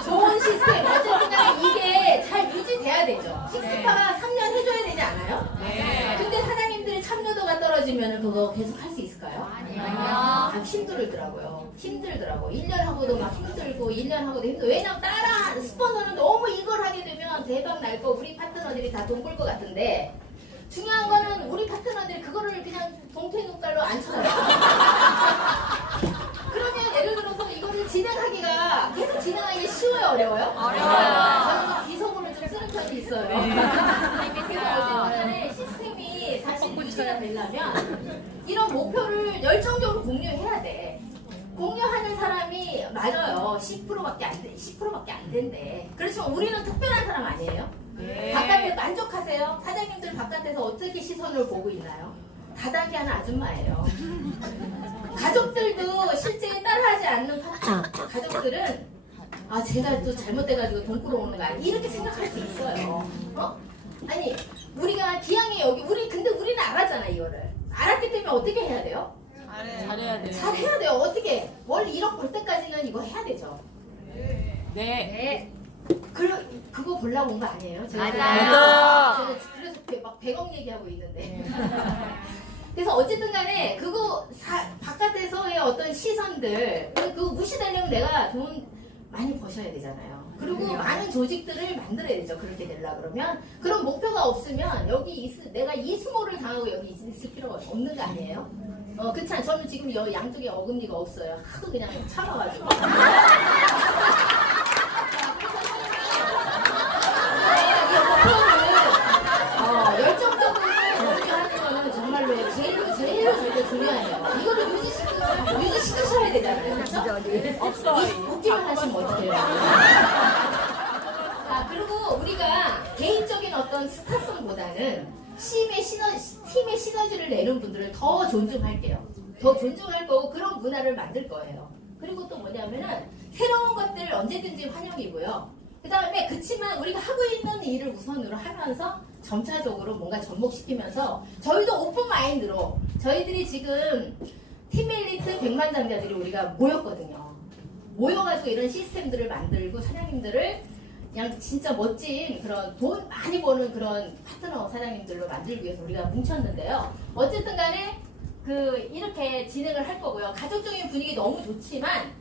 좋은 시스템. 어쨌든 간에 이게 잘 유지돼야 되죠. 식스파가 3년 해줘야 되지 않아요? 네. 근데 사장님들이 참여도가 떨어지면 그거 계속 할 수 있을까요? 아니요. 힘들더라고요. 1년 하고도 막 힘들고 1년 하고도 힘들고. 왜냐면 다른 스폰서는 너무 이걸 하게 되면 대박 날 거 우리 파트너들이 다 돈 벌 것 같은데 중요한 거는 우리 파트너들이 그거를 그냥 동태눈깔로 안 쳐요. 그러면 예를 들어서 이거를 진행하기가 계속 진행하기 쉬워요, 어려워요? 저는 비속어를 좀 쓰는 편이 있어요. 그래서 어쨌든 시스템이 사실 유지가 되려면 이런 목표를 열정적으로 공유해야 돼. 공유하는 사람이 맞아요. 10%밖에 안 돼. 10%밖에 안 된대. 그렇지만 우리는 특별한 사람 아니에요? 네. 바깥에 만족하세요? 사장님들 바깥에서 어떻게 시선을 보고 있나요? 다단히 하는 아줌마예요. 가족들도 실제 따라하지 않는 가족들은 제가 또 잘못돼가지고 돈 끌어오는 거 아니야? 이렇게 생각할 수 있어요. 아니 우리가 기왕에 근데 우리는 알았잖아 이거를. 알았기 때문에 어떻게 해야 돼요? 잘해야 돼요. 잘해야 돼요. 어떻게 월 1억 벌 때까지는 이거 해야 되죠. 네. 그거 보려고 온 거 아니에요? 제가 맞아요. 그래서 막 100억 얘기하고 있는데. 그래서 어쨌든 간에 그거 바깥에서의 어떤 시선들 그거 무시되려면 내가 돈 많이 버셔야 되잖아요. 그리고 많은 조직들을 만들어야 되죠. 그렇게 되려고 그러면. 그런 목표가 없으면 여기 내가 이 수모를 당하고 여기 있을 필요가 없는 거 아니에요? 그렇지 않아요? 저는 지금 양쪽에 어금니가 없어요. 하도 그냥 참아가지고. 열정적으로 그렇게 하는 거는 정말로 제일 절대 중요해요. 이거를 유지시키셔야 되잖아요. 그렇죠? 없어요. 웃기만 하시면 어떡해요. 자, 그리고 우리가 개인적인 어떤 스타성보다는 팀의 시너지를 내는 분들을 더 존중할게요. 더 존중할 거고 그런 문화를 만들 거예요. 그리고 또 뭐냐면은 새로운 것들 언제든지 환영이고요. 그 다음에 그치만 우리가 하고 있는 일을 우선으로 하면서 점차적으로 뭔가 접목시키면서 저희도 오픈 마인드로 저희들이 지금 팀 엘리트 100만 장자들이 우리가 모였거든요. 모여가지고 이런 시스템들을 만들고 사장님들을 그냥 진짜 멋진 그런 돈 많이 버는 그런 파트너 사장님들로 만들기 위해서 우리가 뭉쳤는데요. 어쨌든 간에 이렇게 진행을 할 거고요. 가족적인 분위기 너무 좋지만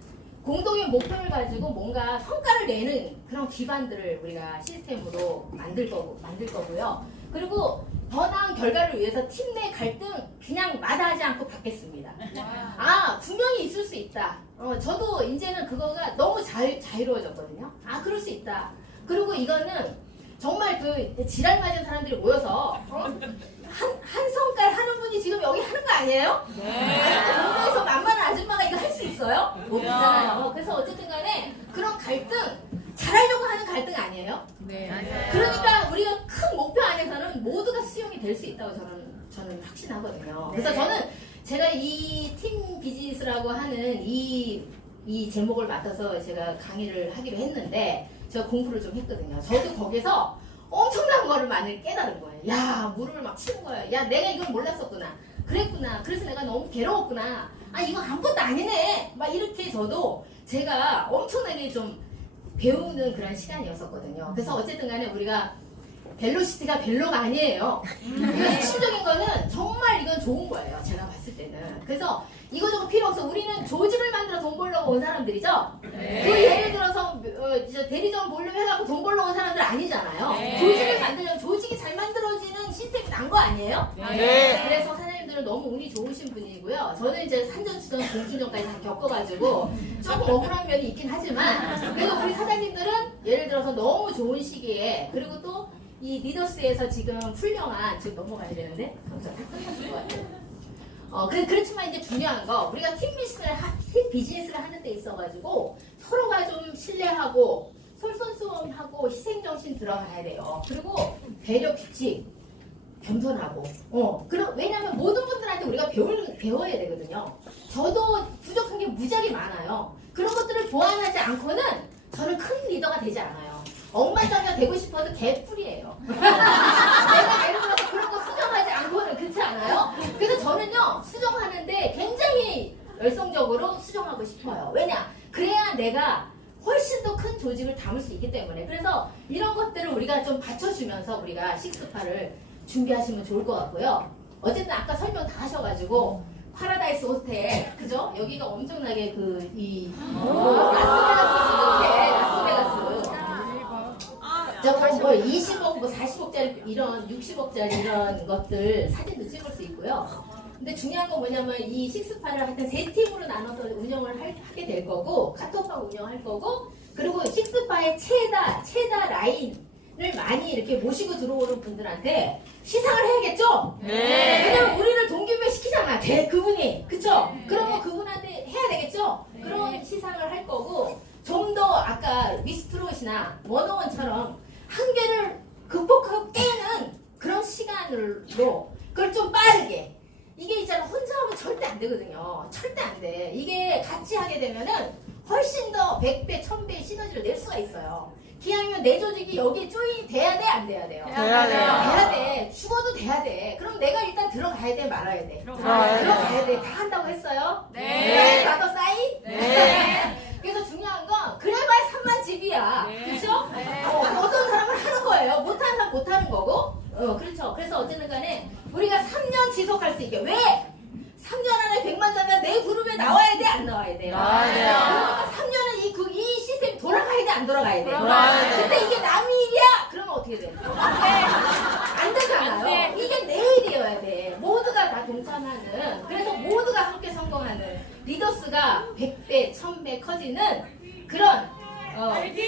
공동의 목표를 가지고 뭔가 성과를 내는 그런 기반들을 우리가 시스템으로 만들 거고요. 그리고 더 나은 결과를 위해서 팀 내 갈등 그냥 마다하지 않고 받겠습니다. 분명히 있을 수 있다. 저도 이제는 그거가 너무 자유로워졌거든요. 그럴 수 있다. 그리고 이거는 정말 지랄 맞은 사람들이 모여서 한 성깔 하는 분이 지금 여기 하는 거 아니에요? 네. 동네에서 만만한 아줌마가 이거 할 수 있어요? 못 있잖아요. 그래서 어쨌든 간에 그런 갈등, 잘하려고 하는 갈등 아니에요? 네, 맞아요. 그러니까 우리가 큰 목표 안에서는 모두가 수용이 될 수 있다고 저는 확신하거든요. 그래서 저는 제가 이 팀 비즈니스라고 하는 이 제목을 맡아서 제가 강의를 하기로 했는데 제가 공부를 좀 했거든요. 저도 거기서 엄청난 거를 많이 깨달은 거예요. 야, 무릎을 막 치는 거예요. 야, 내가 이걸 몰랐었구나. 그랬구나. 그래서 내가 너무 괴로웠구나. 이거 아무것도 아니네. 막 이렇게 저도 제가 엄청나게 좀 배우는 그런 시간이었었거든요. 그래서 어쨌든 간에 우리가 벨로시티가 벨로가 아니에요. 이거 핵심적인 거는 정말 이건 좋은 거예요. 제가 봤을 때는. 그래서 이거저거 필요 없어. 우리는 조직을 만들어 돈 벌려고 온 사람들이죠. 예를 들어서 대리점 보려고 해갖고 돈 벌러 온 사람들 아니잖아요. 네. 조직을 만들려면 조직이 잘 만들어지는 시스템이 난 거 아니에요? 네. 그래서 사장님들은 너무 운이 좋으신 분이고요. 저는 이제 산전수전 공수전까지 다 겪어가지고 조금 억울한 면이 있긴 하지만 그래도 우리 사장님들은 예를 들어서 너무 좋은 시기에 그리고 또 이 리더스에서 지금 훌륭한 지금 넘어가야 되는데 거기서 다 끝났을 것 같아요. 그렇지만 이제 중요한 거 우리가 팀 비즈니스를 하는 데 있어가지고 서로가 좀 신뢰하고 솔선수범하고 희생정신 들어가야 돼요. 그리고 배려 규칙 겸손하고 왜냐하면 모든 분들한테 우리가 배워야 되거든요. 저도 부족한 게 무지하게 많아요. 그런 것들을 보완하지 않고는 저는 큰 리더가 되지 않아요. 억만장자 되고 싶어도 개뿔이에요. 내가 예를 들어서 그런 거 수정하지 않고는 그렇지 않아요? 그래서 저는요 수정하는데 굉장히 열성적으로 수정하고 싶어요. 왜냐? 그래야 내가 훨씬 더 큰 조직을 담을 수 있기 때문에. 그래서 이런 것들을 우리가 좀 받쳐주면서 우리가 식스파를 준비하시면 좋을 것 같고요. 어쨌든 아까 설명 다 하셔가지고 파라다이스 호텔 그죠? 여기가 엄청나게 라스베가스 저거 뭐 20억, 뭐 40억짜리 이런 60억짜리 이런 것들 사진도 찍을 수 있고요. 근데 중요한 건 뭐냐면 이 식스파를 하여튼 세 팀으로 나눠서 운영을 하게 될 거고 카톡하고 운영할 거고 그리고 식스파의 최다 라인을 많이 이렇게 모시고 들어오는 분들한테 시상을 해야겠죠? 네. 왜냐면 우리를 동기부여 시키잖아. 그분이. 그쵸? 그런 거 그분한테 해야 되겠죠? 그런 시상을 할 거고 좀 더 아까 미스트롯이나 원어원처럼 한계를 극복하고 깨는 그런 시간으로 그걸 좀 빠르게 이게 있잖아 혼자 하면 절대 안 되거든요. 절대 안 돼. 이게 같이 하게 되면은 훨씬 더 100배, 1000배의 시너지를 낼 수가 있어요. 기왕이면 내 조직이 여기에 조인이 돼야 돼, 안 돼야 돼요? 돼야 돼요. 돼야 돼. 죽어도 돼야 돼. 그럼 내가 일단 들어가야 돼, 말아야 돼? 들어가야 돼. 다 한다고 했어요? 네. 나도 사인? 네. 그래서 중요한 건 그래봐야 3만 집이야. 네. 그렇죠? 어떤 사람은 하는 거예요. 못하는 사람 못하는 거고. 그렇죠. 그래서 어쨌든 간에 우리가 3년 지속할 수 있게. 왜? 3년 안에 100만 자면 내 그룹에 나와야 돼? 안 나와야 돼요? 나와야 돼요. 그러니까 3년은 이 시스템이 돌아가야 돼? 안 돌아가야 돼? 돌아가야 돼. 근데 이게 남의 일이야? 그러면 어떻게 돼? 안 되잖아요. 이게 내 일이어야 돼. 모두가 다 동참하는. 그래서 모두가 함께 성공하는 리더스가 100배, 1000배 커지는 그런 화이팅!